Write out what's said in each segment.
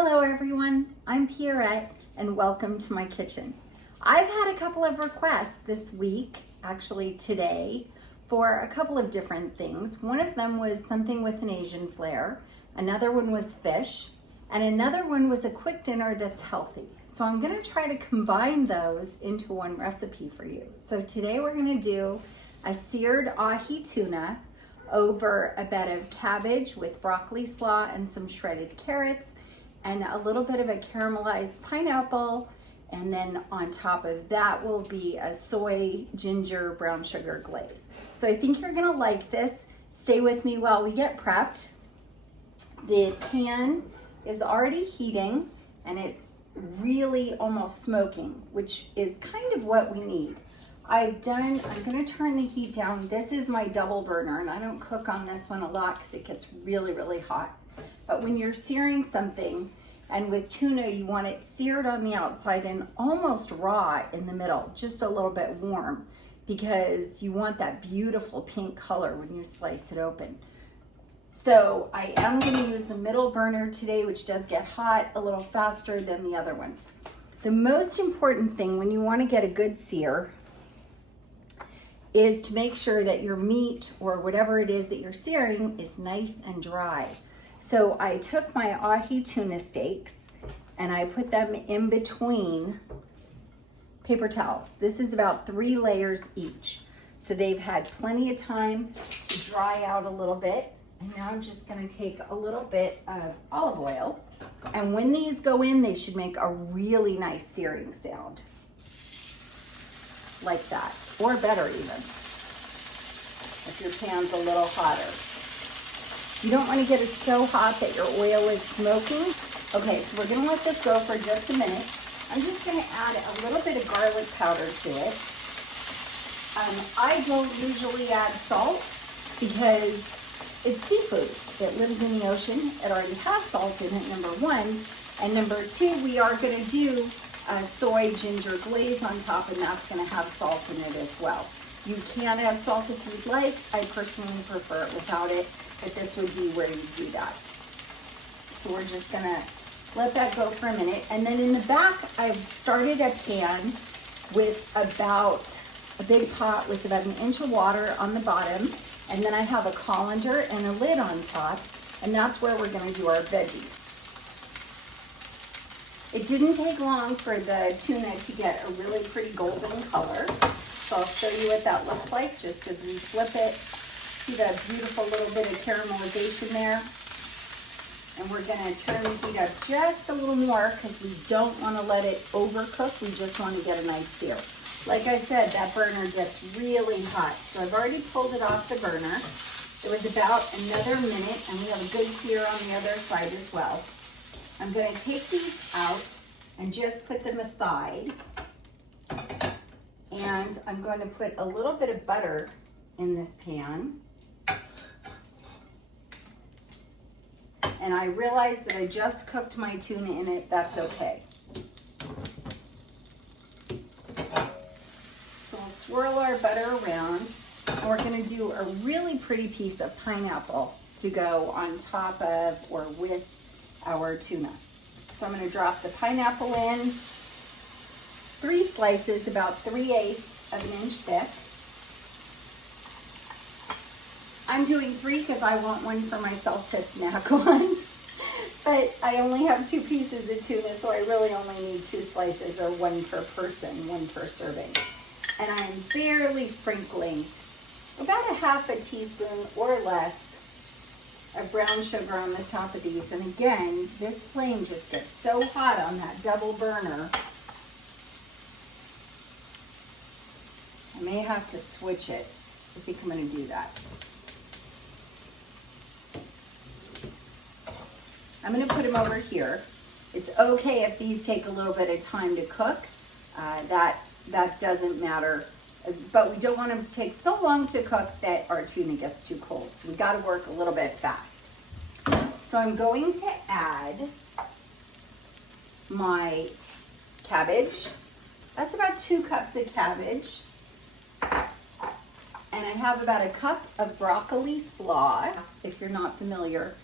Hello everyone, I'm Pierrette and welcome to my kitchen. I've had a couple of requests this week, actually today, for a couple of different things. One of them was something with an Asian flair, another one was fish, and another one was a quick dinner that's healthy. So I'm gonna try to combine those into one recipe for you. So today we're gonna do a seared ahi tuna over a bed of cabbage with broccoli slaw and some shredded carrots and a little bit of a caramelized pineapple, and then on top of that will be a soy ginger brown sugar glaze. So I think you're gonna like this. Stay with me while we get prepped. The pan is already heating and it's really almost smoking, which is kind of what we need. I'm gonna turn the heat down. This is my double burner and I don't cook on this one a lot because it gets really, really hot. But when you're searing something, and with tuna, you want it seared on the outside and almost raw in the middle, just a little bit warm, because you want that beautiful pink color when you slice it open. So I am gonna use the middle burner today, which does get hot a little faster than the other ones. The most important thing when you wanna get a good sear is to make sure that your meat or whatever it is that you're searing is nice and dry. So I took my ahi tuna steaks and I put them in between paper towels. This is about 3 layers each. So they've had plenty of time to dry out a little bit. And now I'm just gonna take a little bit of olive oil. And when these go in, they should make a really nice searing sound. Like that, or better even, if your pan's a little hotter. You don't want to get it so hot that your oil is smoking. Okay, so we're gonna let this go for just a minute. I'm just gonna add a little bit of garlic powder to it. I don't usually add salt because it's seafood. It lives in the ocean. It already has salt in it, number one. And number two, we are gonna do a soy ginger glaze on top, and that's gonna have salt in it as well. You can add salt if you'd like. I personally prefer it without it, but this would be where you do that. So we're just gonna let that go for a minute. And then in the back, I've started a pan with about a big pot with about 1 inch of water on the bottom. And then I have a colander and a lid on top, and that's where we're gonna do our veggies. It didn't take long for the tuna to get a really pretty golden color. So I'll show you what that looks like just as we flip it. See that beautiful little bit of caramelization there? And we're gonna turn the heat up just a little more because we don't wanna let it overcook. We just wanna get a nice sear. Like I said, that burner gets really hot. So I've already pulled it off the burner. It was about another minute and we have a good sear on the other side as well. I'm gonna take these out and just put them aside. And I'm going to put a little bit of butter in this pan. And I realized that I just cooked my tuna in it. That's okay. So we'll swirl our butter around. And we're going to do a really pretty piece of pineapple to go on top of or with our tuna. So I'm going to drop the pineapple in. 3 slices, about 3/8 of an inch thick. I'm doing 3 because I want one for myself to snack on. But I only have 2 pieces of tuna, so I really only need 2 slices, or 1 per person, 1 per serving. And I'm barely sprinkling about a 1/2 teaspoon or less of brown sugar on the top of these. And again, this flame just gets so hot on that double burner. I may have to switch it. I think I'm going to do that. I'm going to put them over here. It's okay if these take a little bit of time to cook. That doesn't matter. But we don't want them to take so long to cook that our tuna gets too cold. So we got to work a little bit fast. So I'm going to add my cabbage. That's about 2 cups of cabbage. And I have about a cup of broccoli slaw, if you're not familiar.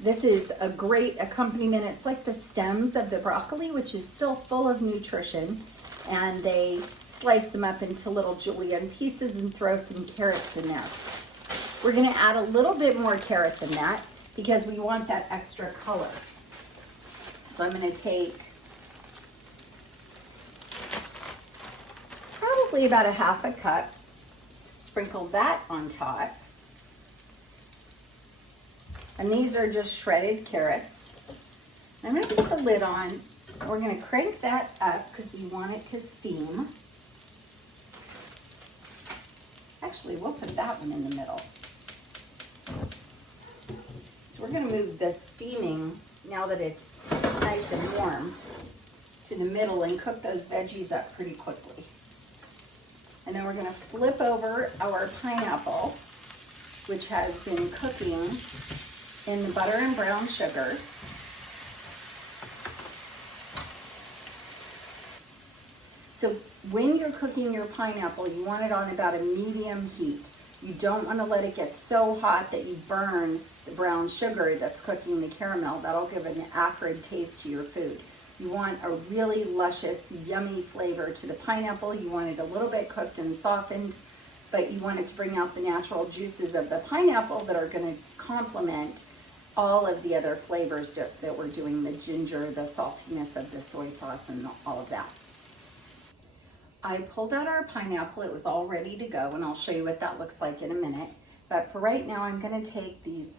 This is a great accompaniment. It's like the stems of the broccoli, which is still full of nutrition, and they slice them up into little julienne pieces and throw some carrots in there. We're gonna add a little bit more carrot than that because we want that extra color. So I'm gonna take probably about a half a cup, sprinkle that on top. And these are just shredded carrots. I'm gonna put the lid on. We're gonna crank that up because we want it to steam. Actually, we'll put that one in the middle. So we're gonna move the steaming, now that it's nice and warm, to the middle and cook those veggies up pretty quickly. And then we're gonna flip over our pineapple, which has been cooking in the butter and brown sugar. So when you're cooking your pineapple, you want it on about a medium heat. You don't want to let it get so hot that you burn the brown sugar that's cooking the caramel. That'll give an acrid taste to your food. You want a really luscious, yummy flavor to the pineapple. You want it a little bit cooked and softened, but you want it to bring out the natural juices of the pineapple that are going to complement all of the other flavors that we're doing, the ginger, the saltiness of the soy sauce, and all of that. I pulled out our pineapple. It was all ready to go, and I'll show you what that looks like in a minute. But for right now, I'm going to take these.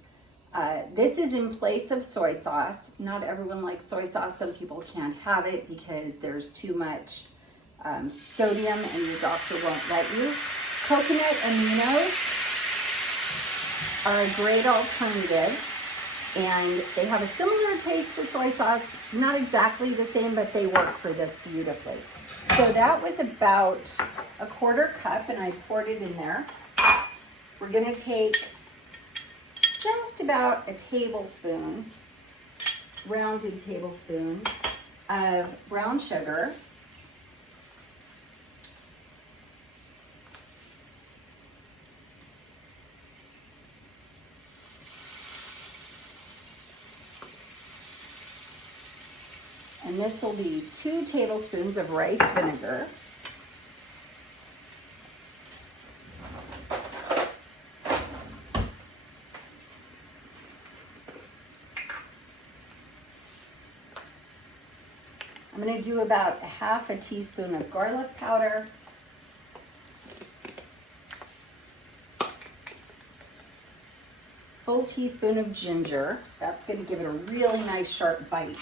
This is in place of soy sauce. Not everyone likes soy sauce. Some people can't have it because there's too much sodium and your doctor won't let you. Coconut Aminos are a great alternative, and they have a similar taste to soy sauce. Not exactly the same, but they work for this beautifully. So that was about a quarter cup, and I poured it in there. We're gonna take just about a tablespoon, rounded tablespoon of brown sugar. And this will be 2 tablespoons of rice vinegar. I'm going to do about a half a teaspoon of garlic powder. Full teaspoon of ginger. That's going to give it a really nice sharp bite.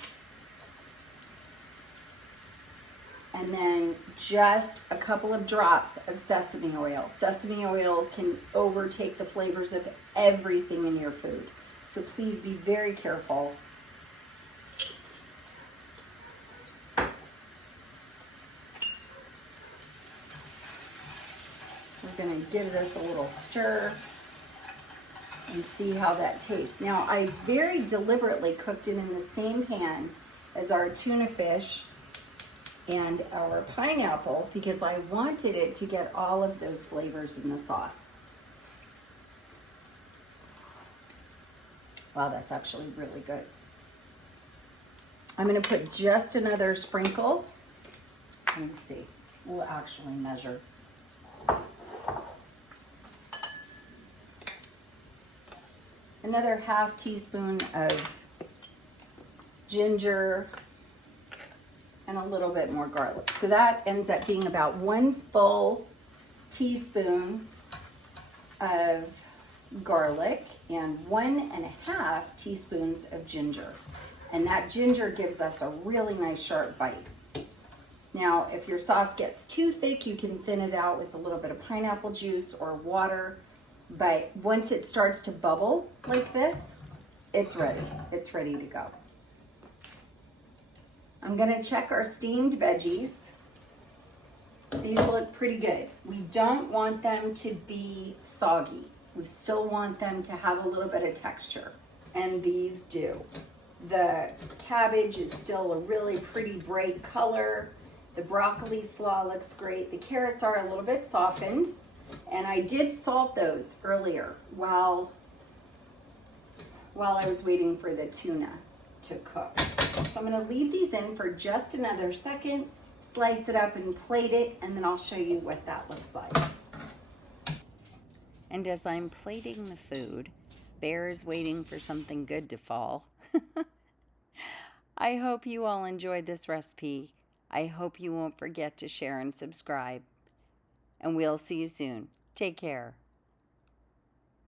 And then just a couple of drops of sesame oil. Sesame oil can overtake the flavors of everything in your food. So please be very careful. We're going to give this a little stir and see how that tastes. Now, I very deliberately cooked it in the same pan as our tuna fish and our pineapple because I wanted it to get all of those flavors in the sauce. Wow, that's actually really good. I'm going to put just another sprinkle. Let me see. We'll actually measure. Another half teaspoon of ginger and a little bit more garlic. So that ends up being about 1 full teaspoon of garlic and 1.5 teaspoons of ginger. And that ginger gives us a really nice sharp bite. Now, if your sauce gets too thick, you can thin it out with a little bit of pineapple juice or water. But once it starts to bubble like this, it's ready. It's ready to go. I'm gonna check our steamed veggies. These look pretty good. We don't want them to be soggy. We still want them to have a little bit of texture, and these do. The cabbage is still a really pretty bright color. The broccoli slaw looks great. The carrots are a little bit softened, and I did salt those earlier while while I was waiting for the tuna to cook. So I'm going to leave these in for just another second, slice it up and plate it, and then I'll show you what that looks like. And as I'm plating the food, Bear is waiting for something good to fall. I hope you all enjoyed this recipe. I hope you won't forget to share and subscribe. And we'll see you soon. Take care.